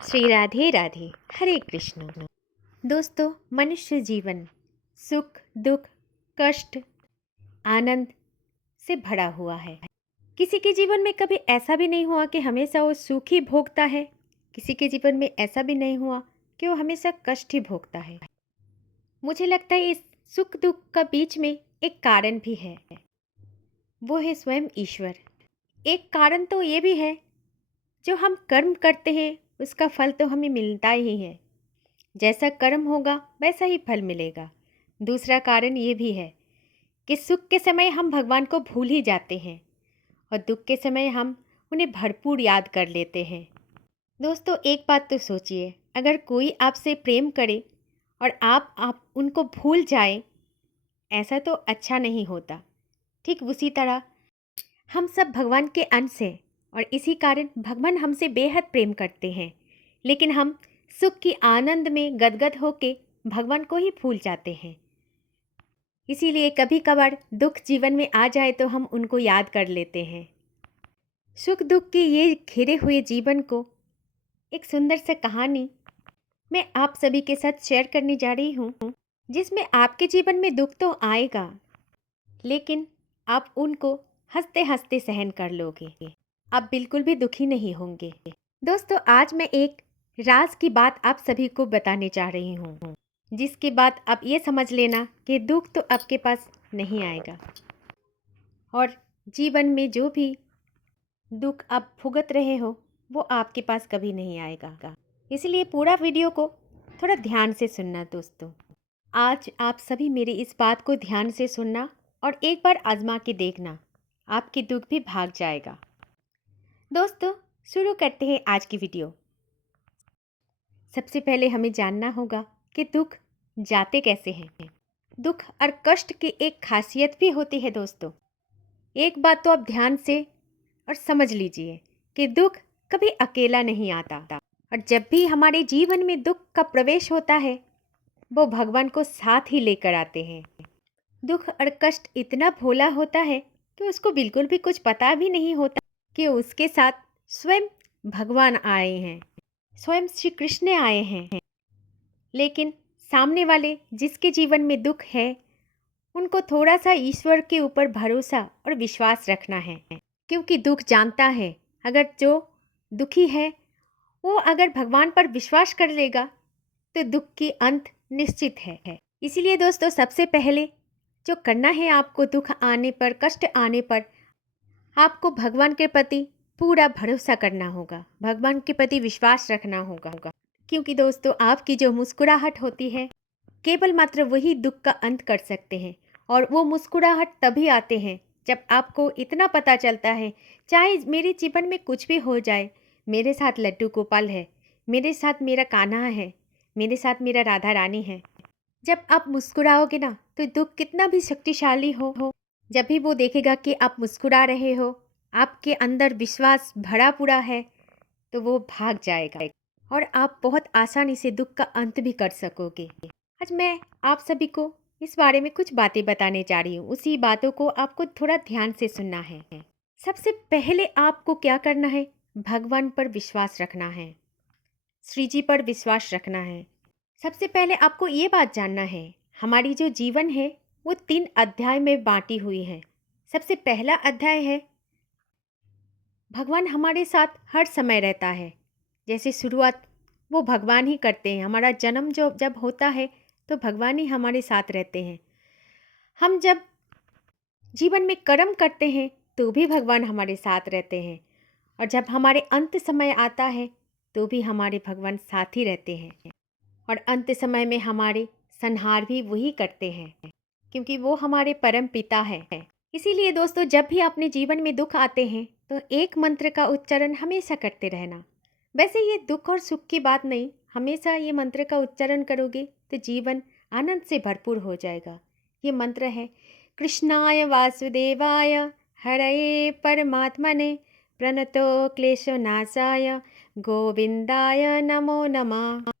श्री राधे राधे। हरे कृष्ण। दोस्तों, मनुष्य जीवन सुख दुख कष्ट आनंद से भरा हुआ है। किसी के जीवन में कभी ऐसा भी नहीं हुआ कि हमेशा वो सुख ही भोगता है, किसी के जीवन में ऐसा भी नहीं हुआ कि वो हमेशा कष्ट ही भोगता है। मुझे लगता है इस सुख दुख का बीच में एक कारण भी है, वो है स्वयं ईश्वर। एक कारण तो ये भी है, जो हम कर्म करते हैं उसका फल तो हमें मिलता ही है। जैसा कर्म होगा वैसा ही फल मिलेगा। दूसरा कारण ये भी है कि सुख के समय हम भगवान को भूल ही जाते हैं और दुख के समय हम उन्हें भरपूर याद कर लेते हैं। दोस्तों, एक बात तो सोचिए, अगर कोई आपसे प्रेम करे और आप उनको भूल जाएं, ऐसा तो अच्छा नहीं होता। ठीक उसी तरह हम सब भगवान के अंश हैं और इसी कारण भगवान हमसे बेहद प्रेम करते हैं, लेकिन हम सुख की आनंद में गदगद होके भगवान को ही भूल जाते हैं। इसीलिए कभी कभार दुख जीवन में आ जाए तो हम उनको याद कर लेते हैं। सुख दुख के ये घिरे हुए जीवन को एक सुंदर सी कहानी मैं आप सभी के साथ शेयर करने जा रही हूँ, जिसमें आपके जीवन में दुख तो आएगा, लेकिन आप उनको हंसते हंसते सहन कर लोगे। आप बिल्कुल भी दुखी नहीं होंगे। दोस्तों, आज मैं एक राज की बात आप सभी को बताने जा रही हूँ, जिसके बाद आप ये समझ लेना कि दुख तो आपके पास नहीं आएगा और जीवन में जो भी दुख आप भुगत रहे हो वो आपके पास कभी नहीं आएगा। इसलिए पूरा वीडियो को थोड़ा ध्यान से सुनना। दोस्तों, आज आप सभी मेरी इस बात को ध्यान से सुनना और एक बार आजमा के देखना, आपकी दुख भी भाग जाएगा। दोस्तों, शुरू करते हैं आज की वीडियो। सबसे पहले हमें जानना होगा कि दुख जाते कैसे हैं। दुख और कष्ट की एक खासियत भी होती है। दोस्तों, एक बात तो आप ध्यान से और समझ लीजिए कि दुख कभी अकेला नहीं आता और जब भी हमारे जीवन में दुख का प्रवेश होता है वो भगवान को साथ ही लेकर आते हैं। दुख और कष्ट इतना भोला होता है कि उसको बिल्कुल भी कुछ पता भी नहीं होता कि उसके साथ स्वयं भगवान आए हैं, स्वयं श्री कृष्ण आए हैं। लेकिन सामने वाले जिसके जीवन में दुख है उनको थोड़ा सा ईश्वर के ऊपर भरोसा और विश्वास रखना है, क्योंकि दुख जानता है अगर जो दुखी है वो अगर भगवान पर विश्वास कर लेगा तो दुख की अंत निश्चित है। इसीलिए दोस्तों, सबसे पहले जो करना है आपको, दुख आने पर कष्ट आने पर आपको भगवान के प्रति पूरा भरोसा करना होगा, भगवान के प्रति विश्वास रखना होगा। क्योंकि दोस्तों, आपकी जो मुस्कुराहट होती है केवल मात्र वही दुख का अंत कर सकते हैं और वो मुस्कुराहट तभी आते हैं जब आपको इतना पता चलता है चाहे मेरे जीवन में कुछ भी हो जाए, मेरे साथ लड्डू गोपाल है, मेरे साथ मेरा कान्हा है, मेरे साथ मेरा राधा रानी है। जब आप मुस्कुराओगे ना तो दुख कितना भी शक्तिशाली हो, जब भी वो देखेगा कि आप मुस्कुरा रहे हो, आपके अंदर विश्वास भरा पूरा है, तो वो भाग जाएगा और आप बहुत आसानी से दुख का अंत भी कर सकोगे। आज मैं आप सभी को इस बारे में कुछ बातें बताने जा रही हूँ। उसी बातों को आपको थोड़ा ध्यान से सुनना है। सबसे पहले आपको क्या करना है, भगवान पर विश्वास रखना है, श्री जी पर विश्वास रखना है। सबसे पहले आपको ये बात जानना है, हमारी जो जीवन है वो 3 अध्याय में बांटी हुई है। सबसे पहला अध्याय है भगवान हमारे साथ हर समय रहता है। जैसे शुरुआत वो भगवान ही करते हैं, हमारा जन्म जो जब होता है तो भगवान ही हमारे साथ रहते हैं। हम जब जीवन में कर्म करते हैं तो भी भगवान हमारे साथ रहते हैं और जब हमारे अंत समय आता है तो भी हमारे भगवान साथ ही रहते हैं और अंत समय में हमारे संहार भी वही करते हैं, क्योंकि वो हमारे परम पिता है। इसीलिए दोस्तों, जब भी अपने जीवन में दुख आते हैं तो एक मंत्र का उच्चारण हमेशा करते रहना। वैसे ये दुख और सुख की बात नहीं, हमेशा ये मंत्र का उच्चारण करोगे तो जीवन आनंद से भरपूर हो जाएगा। ये मंत्र है, कृष्णाय वासुदेवाय हरये परमात्मने प्रणतो क्लेशनाशाय गोविंदाय नमो नमः।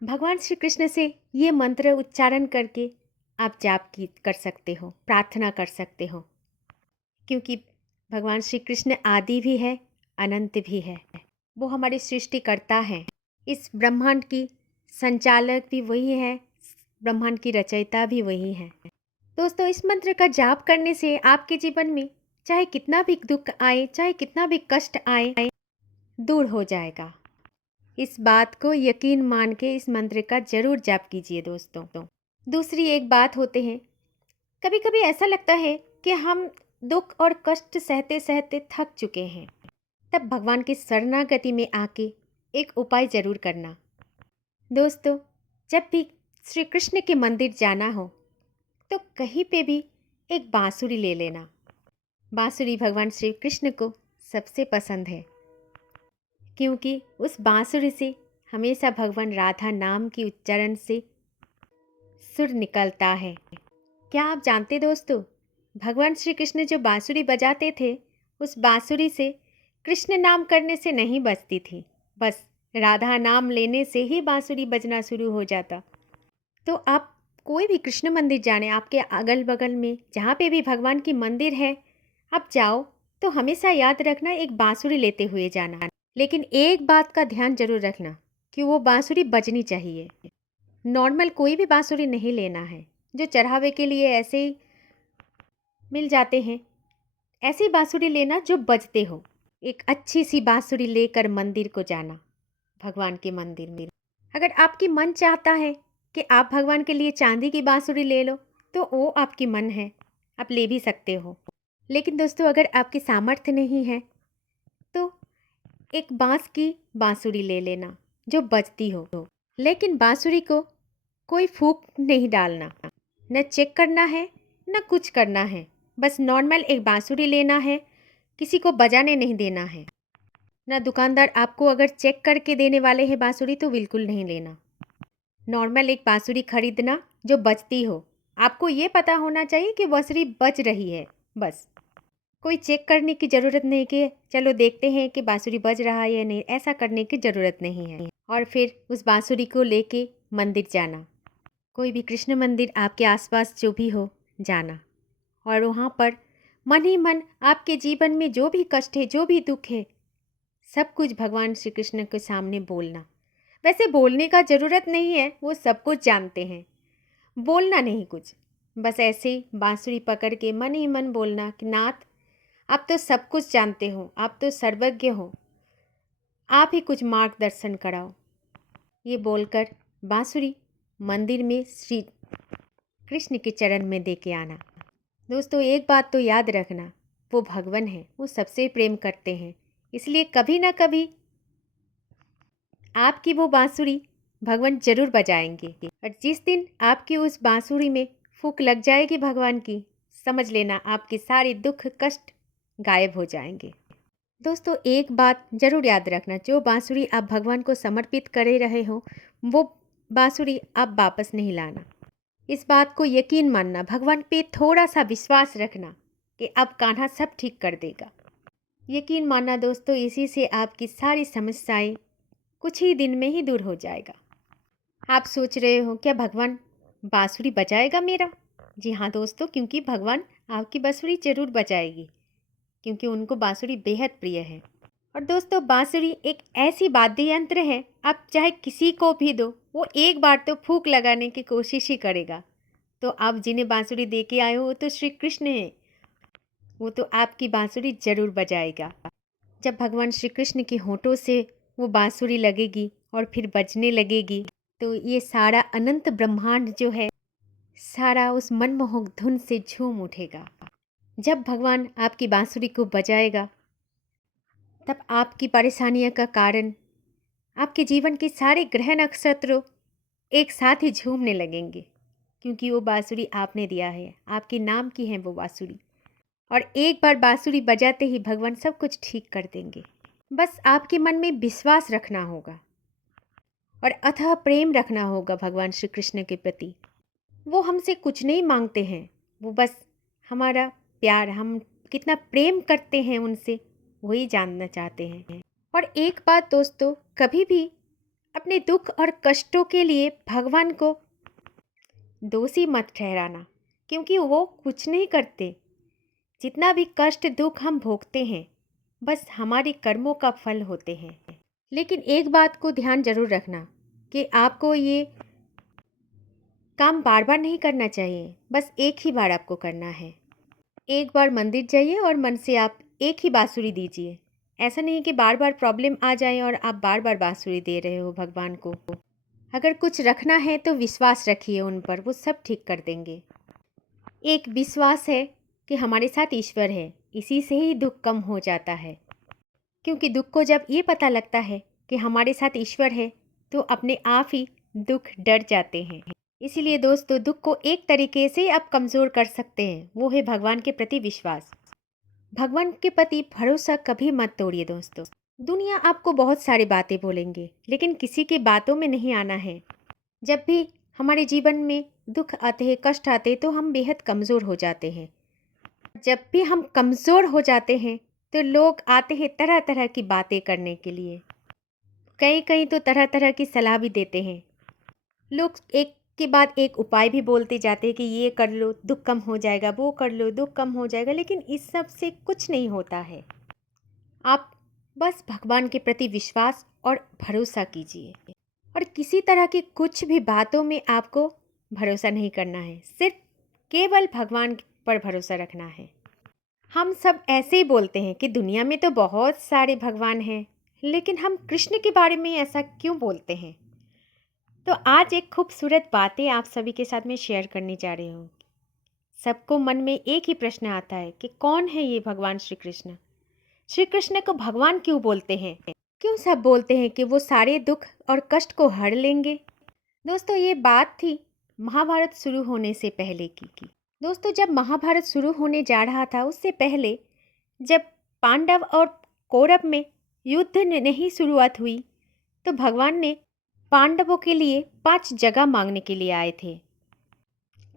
भगवान श्री कृष्ण से ये मंत्र उच्चारण करके आप जाप की कर सकते हो, प्रार्थना कर सकते हो, क्योंकि भगवान श्री कृष्ण आदि भी है, अनंत भी है। वो हमारे सृष्टिकर्ता हैं। इस ब्रह्मांड की संचालक भी वही है, ब्रह्मांड की रचयिता भी वही है। दोस्तों, इस मंत्र का जाप करने से आपके जीवन में चाहे कितना भी दुख आए, चाहे कितना भी कष्ट आए, दूर हो जाएगा। इस बात को यकीन मान के इस मंत्र का जरूर जाप कीजिए दोस्तों। दूसरी एक बात होते हैं, कभी कभी ऐसा लगता है कि हम दुख और कष्ट सहते सहते थक चुके हैं। तब भगवान की शरणागति में आके एक उपाय जरूर करना। दोस्तों, जब भी श्री कृष्ण के मंदिर जाना हो तो कहीं पे भी एक बांसुरी ले लेना। बांसुरी भगवान श्री कृष्ण को सबसे पसंद है, क्योंकि उस बांसुरी से हमेशा भगवान राधा नाम की उच्चारण से सुर निकलता है। क्या आप जानते दोस्तों, भगवान श्री कृष्ण जो बांसुरी बजाते थे, उस बांसुरी से कृष्ण नाम करने से नहीं बजती थी, बस राधा नाम लेने से ही बांसुरी बजना शुरू हो जाता। तो आप कोई भी कृष्ण मंदिर जाने, आपके अगल बगल में जहाँ पे भी भगवान की मंदिर है, आप जाओ तो हमेशा याद रखना एक बांसुरी लेते हुए जाना। लेकिन एक बात का ध्यान जरूर रखना कि वो बांसुरी बजनी चाहिए। नॉर्मल कोई भी बांसुरी नहीं लेना है, जो चढ़ावे के लिए ऐसे ही मिल जाते हैं। ऐसी बांसुरी लेना जो बजते हो। एक अच्छी सी बांसुरी लेकर मंदिर को जाना, भगवान के मंदिर में। अगर आपकी मन चाहता है कि आप भगवान के लिए चांदी की बांसुरी ले लो, तो वो आपकी मन है, आप ले भी सकते हो। लेकिन दोस्तों, अगर आपकी सामर्थ्य नहीं है तो एक बांस की बांसुरी ले लेना जो बजती हो। लेकिन बांसुरी को कोई फूंक नहीं डालना, न चेक करना है न कुछ करना है। बस नॉर्मल एक बांसुरी लेना है, किसी को बजाने नहीं देना है। ना दुकानदार आपको अगर चेक करके देने वाले हैं बांसुरी तो बिल्कुल नहीं लेना। नॉर्मल एक बांसुरी खरीदना जो बजती हो। आपको ये पता होना चाहिए कि बांसुरी बज रही है, बस। कोई चेक करने की ज़रूरत नहीं कि चलो देखते हैं कि बांसुरी बज रहा है या नहीं, ऐसा करने की ज़रूरत नहीं है। और फिर उस बांसुरी को लेके मंदिर जाना। कोई भी कृष्ण मंदिर आपके आसपास जो भी हो, जाना और वहाँ पर मन ही मन आपके जीवन में जो भी कष्ट है, जो भी दुख है, सब कुछ भगवान श्री कृष्ण के सामने बोलना। वैसे बोलने का ज़रूरत नहीं है, वो सब कुछ जानते हैं। बोलना नहीं कुछ, बस ऐसे ही बांसुरी पकड़ के मन ही मन बोलना कि नाथ, आप तो सब कुछ जानते हो, आप तो सर्वज्ञ हो, आप ही कुछ मार्गदर्शन कराओ। ये बोलकर बांसुरी मंदिर में श्री कृष्ण के चरण में दे के आना। दोस्तों, एक बात तो याद रखना, वो भगवान है, वो सबसे प्रेम करते हैं, इसलिए कभी ना कभी आपकी वो बांसुरी भगवान जरूर बजाएंगे। और जिस दिन आपकी उस बांसुरी में फूंक लग जाएगी भगवान की, समझ लेना आपके सारे दुख कष्ट गायब हो जाएंगे। दोस्तों, एक बात जरूर याद रखना, जो बांसुरी आप भगवान को समर्पित करे रहे हो, वो बांसुरी आप वापस नहीं लाना। इस बात को यकीन मानना, भगवान पे थोड़ा सा विश्वास रखना कि अब कान्हा सब ठीक कर देगा। यकीन मानना दोस्तों, इसी से आपकी सारी समस्याएं कुछ ही दिन में ही दूर हो जाएगा। आप सोच रहे हो क्या भगवान बांसुरी बजाएगा मेरा? जी हाँ दोस्तों, क्योंकि भगवान आपकी बांसुरी जरूर बजाएगी, क्योंकि उनको बांसुरी बेहद प्रिय है। और दोस्तों, बांसुरी एक ऐसी वाद्य यंत्र है, आप चाहे किसी को भी दो, वो एक बार तो फूंक लगाने की कोशिश ही करेगा। तो आप जिन्हें बांसुरी दे के आए हो वो तो श्री कृष्ण है, वो तो आपकी बांसुरी जरूर बजाएगा। जब भगवान श्री कृष्ण के होठों से वो बांसुरी लगेगी और फिर बजने लगेगी, तो ये सारा अनंत ब्रह्मांड जो है, सारा उस मनमोहक धुन से झूम उठेगा। जब भगवान आपकी बांसुरी को बजाएगा, तब आपकी परेशानियों का कारण, आपके जीवन के सारे ग्रह नक्षत्र एक साथ ही झूमने लगेंगे, क्योंकि वो बांसुरी आपने दिया है, आपके नाम की है वो बांसुरी। और एक बार बांसुरी बजाते ही भगवान सब कुछ ठीक कर देंगे। बस आपके मन में विश्वास रखना होगा और अथाह प्रेम रखना होगा भगवान श्री कृष्ण के प्रति। वो हमसे कुछ नहीं मांगते हैं, वो बस हमारा प्यार, हम कितना प्रेम करते हैं उनसे, वही जानना चाहते हैं। और एक बात दोस्तों, कभी भी अपने दुख और कष्टों के लिए भगवान को दोषी मत ठहराना, क्योंकि वो कुछ नहीं करते। जितना भी कष्ट दुख हम भोगते हैं, बस हमारे कर्मों का फल होते हैं। लेकिन एक बात को ध्यान जरूर रखना कि आपको ये काम बार बार नहीं करना चाहिए, बस एक ही बार आपको करना है। एक बार मंदिर जाइए और मन से आप एक ही बांसुरी दीजिए। ऐसा नहीं कि बार बार प्रॉब्लम आ जाए और आप बार बार बांसुरी दे रहे हो भगवान को। अगर कुछ रखना है तो विश्वास रखिए उन पर, वो सब ठीक कर देंगे। एक विश्वास है कि हमारे साथ ईश्वर है, इसी से ही दुख कम हो जाता है। क्योंकि दुख को जब ये पता लगता है कि हमारे साथ ईश्वर है तो अपने आप ही दुख डर जाते हैं। इसीलिए दोस्तों, दुख को एक तरीके से आप कमज़ोर कर सकते हैं, वो है भगवान के प्रति विश्वास। भगवान के प्रति भरोसा कभी मत तोड़िए दोस्तों। दुनिया आपको बहुत सारी बातें बोलेंगे, लेकिन किसी की बातों में नहीं आना है। जब भी हमारे जीवन में दुख आते हैं, कष्ट आते हैं, तो हम बेहद कमज़ोर हो जाते हैं। जब भी हम कमज़ोर हो जाते हैं तो लोग आते हैं तरह तरह की बातें करने के लिए। कहीं कहीं तो तरह तरह की सलाह भी देते हैं। लोग एक के बाद एक उपाय भी बोलते जाते हैं कि ये कर लो दुख कम हो जाएगा, वो कर लो दुख कम हो जाएगा, लेकिन इस सब से कुछ नहीं होता है। आप बस भगवान के प्रति विश्वास और भरोसा कीजिए, और किसी तरह की कुछ भी बातों में आपको भरोसा नहीं करना है, सिर्फ केवल भगवान पर भरोसा रखना है। हम सब ऐसे ही बोलते हैं कि दुनिया में तो बहुत सारे भगवान हैं, लेकिन हम कृष्ण के बारे में ऐसा क्यों बोलते हैं? तो आज एक खूबसूरत बातें आप सभी के साथ में शेयर करने जा रही हूँ। सबको मन में एक ही प्रश्न आता है कि कौन है ये भगवान श्री कृष्ण? श्री कृष्ण को भगवान क्यों बोलते हैं? क्यों सब बोलते हैं कि वो सारे दुख और कष्ट को हर लेंगे? दोस्तों, ये बात थी महाभारत शुरू होने से पहले की। दोस्तों, जब महाभारत शुरू होने जा रहा था उससे पहले, जब पांडव और कौरव में युद्ध नहीं शुरुआत हुई, तो भगवान ने पांडवों के लिए 5 जगह मांगने के लिए आए थे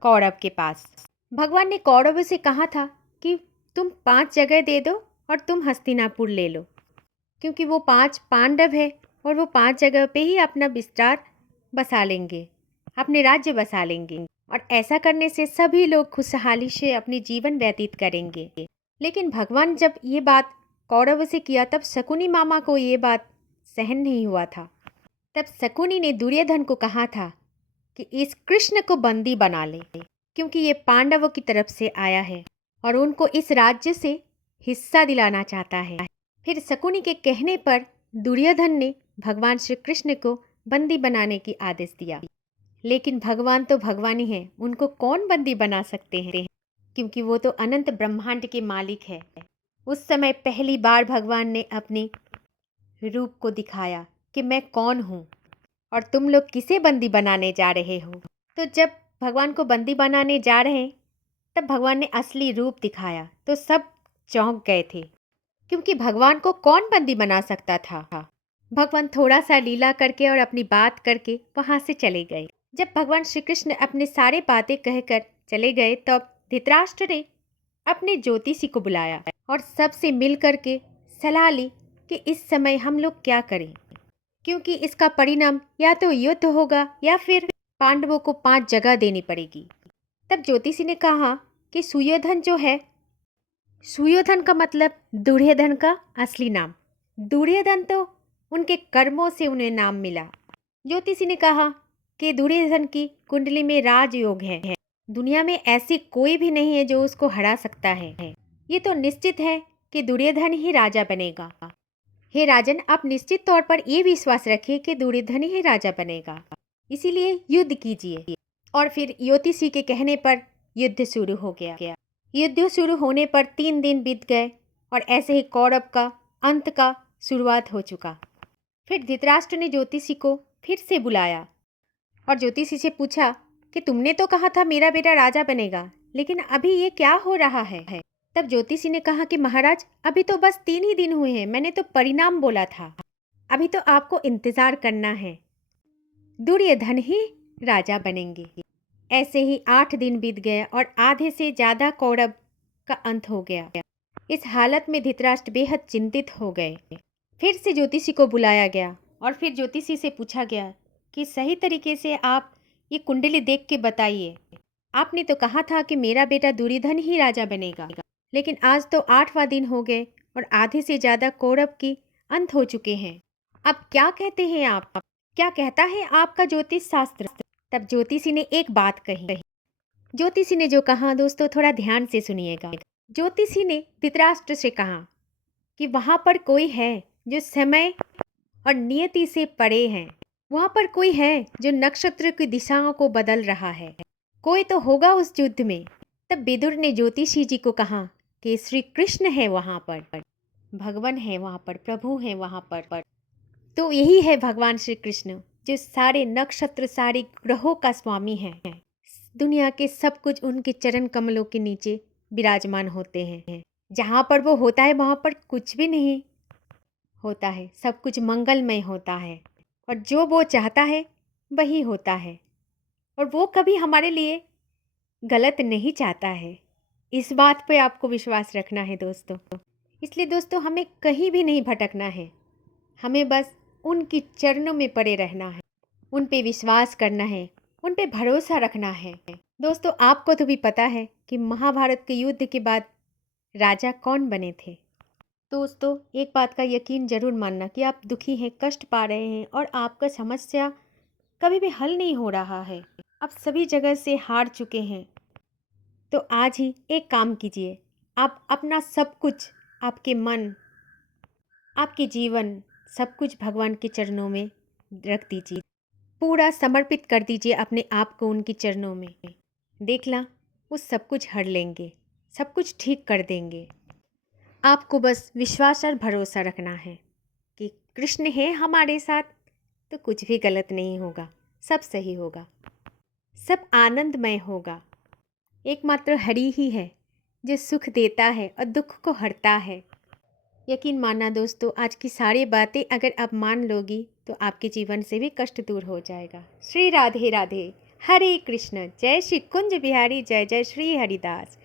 कौरव के पास। भगवान ने कौरवों से कहा था कि तुम 5 जगह दे दो और तुम हस्तिनापुर ले लो, क्योंकि वो 5 पांडव है और वो 5 जगह पे ही अपना विस्तार बसा लेंगे, अपने राज्य बसा लेंगे, और ऐसा करने से सभी लोग खुशहाली से अपने जीवन व्यतीत करेंगे। लेकिन भगवान जब ये बात कौरव से किया, तब शकुनी मामा को ये बात सहन नहीं हुआ था। तब शकुनी ने दुर्योधन को कहा था कि इस कृष्ण को बंदी बना ले, क्योंकि ये पांडवों की तरफ से आया है और उनको इस राज्य से हिस्सा दिलाना चाहता है। फिर शकुनी के कहने पर दुर्योधन ने भगवान श्री कृष्ण को बंदी बनाने की आदेश दिया। लेकिन भगवान तो भगवान ही है, उनको कौन बंदी बना सकते हैं, क्योंकि वो तो अनंत ब्रह्मांड के मालिक है। उस समय पहली बार भगवान ने अपने रूप को दिखाया कि मैं कौन हूँ और तुम लोग किसे बंदी बनाने जा रहे हो। तो जब भगवान को बंदी बनाने जा रहे हैं, तब भगवान ने असली रूप दिखाया तो सब चौंक गए थे, क्योंकि भगवान को कौन बंदी बना सकता था। भगवान थोड़ा सा लीला करके और अपनी बात करके वहाँ से चले गए। जब भगवान श्री कृष्ण अपने सारे बातें कहकर चले गए, तब धृतराष्ट्र ने अपने ज्योतिषी को बुलाया और सबसे मिल करके सलाह ली कि इस समय हम लोग क्या करें, क्योंकि इसका परिणाम या तो युद्ध होगा या फिर पांडवों को 5 जगह देनी पड़ेगी। तब ज्योतिषी ने कहा कि सुयोधन जो है, सुयोधन का मतलब दुर्योधन का असली नाम। दुर्योधन तो उनके कर्मों से उन्हें नाम मिला। ज्योतिषी ने कहा कि दुर्योधन की कुंडली में राजयोग है, दुनिया में ऐसी कोई भी नहीं है जो उसको हरा सकता है। ये तो निश्चित है कि दुर्योधन ही राजा बनेगा। हे राजन, आप निश्चित तौर पर ये विश्वास रखिए कि दुर्योधन ही राजा बनेगा, इसीलिए युद्ध कीजिए। और फिर ज्योतिषी के कहने पर युद्ध शुरू हो गया। युद्ध शुरू होने पर 3 दिन बीत गए और ऐसे ही कौरव का अंत का शुरुआत हो चुका। फिर धृतराष्ट्र ने ज्योतिषी को फिर से बुलाया और ज्योतिषी से पूछा कि तुमने तो कहा था मेरा बेटा राजा बनेगा, लेकिन अभी ये क्या हो रहा है? तब ज्योतिषी ने कहा कि महाराज, अभी तो बस 3 ही दिन हुए हैं, मैंने तो परिणाम बोला था, अभी तो आपको इंतजार करना है, दुर्योधन ही राजा बनेंगे। ऐसे ही 8 दिन बीत गए और आधे से ज़्यादा कौरव का अंत हो गया। इस हालत में धृतराष्ट्र बेहद चिंतित हो गए। फिर से ज्योतिषी को बुलाया गया और फिर ज्योतिषी से पूछा गया कि सही तरीके से आप ये कुंडली देख के बताइए, आपने तो कहा था कि मेरा बेटा दुर्योधन ही राजा बनेगा, लेकिन आज तो 8वां दिन हो गए और आधे से ज़्यादा कौरव की अंत हो चुके हैं। अब क्या कहते हैं आप? क्या कहता है आपका ज्योतिष शास्त्र? तब ज्योतिषी ने एक बात कही। ज्योतिषी ने जो कहा दोस्तों, थोड़ा ध्यान से सुनिएगा। ज्योतिषी ने धृतराष्ट्र से कहा कि वहां पर कोई है जो समय और नियति से परे है। वहां पर कोई है जो नक्षत्र की दिशाओं को बदल रहा है। कोई तो होगा उस युद्ध में। तब विदुर ने ज्योतिषी जी को कहा कि श्री कृष्ण है वहां पर, भगवान है वहां पर, प्रभु है वहां पर। तो यही है भगवान श्री कृष्ण, जो सारे नक्षत्र, सारे ग्रहों का स्वामी है। दुनिया के सब कुछ उनके चरण कमलों के नीचे विराजमान होते हैं। जहाँ पर वो होता है वहाँ पर कुछ भी नहीं होता है, सब कुछ मंगलमय होता है। और जो वो चाहता है वही होता है। और वो कभी हमारे लिए गलत नहीं चाहता है। इस बात पे आपको विश्वास रखना है दोस्तों। इसलिए दोस्तों, हमें कहीं भी नहीं भटकना है। हमें बस उनकी चरणों में पड़े रहना है, उन पे विश्वास करना है, उन पे भरोसा रखना है। दोस्तों, आपको तो भी पता है कि महाभारत के युद्ध के बाद राजा कौन बने थे। दोस्तों, एक बात का यकीन जरूर मानना कि आप दुखी हैं, कष्ट पा रहे हैं और आपका समस्या कभी भी हल नहीं हो रहा है। आप सभी जगह से हार चुके हैं। तो आज ही एक काम कीजिए। आप अपना सब कुछ, आपके मन, आपके जीवन, सब कुछ भगवान के चरणों में रख दीजिए। पूरा समर्पित कर दीजिए अपने आप को उनके चरणों में। देखना, वो सब कुछ हर लेंगे, सब कुछ ठीक कर देंगे। आपको बस विश्वास और भरोसा रखना है कि कृष्ण है हमारे साथ, तो कुछ भी गलत नहीं होगा, सब सही होगा, सब आनंदमय होगा। एकमात्र हरि ही है जो सुख देता है और दुख को हरता है। यकीन मानना दोस्तों, आज की सारी बातें अगर आप मान लोगी तो आपके जीवन से भी कष्ट दूर हो जाएगा। श्री राधे राधे, हरे कृष्ण, जय श्री कुंज बिहारी, जय जय श्री हरिदास।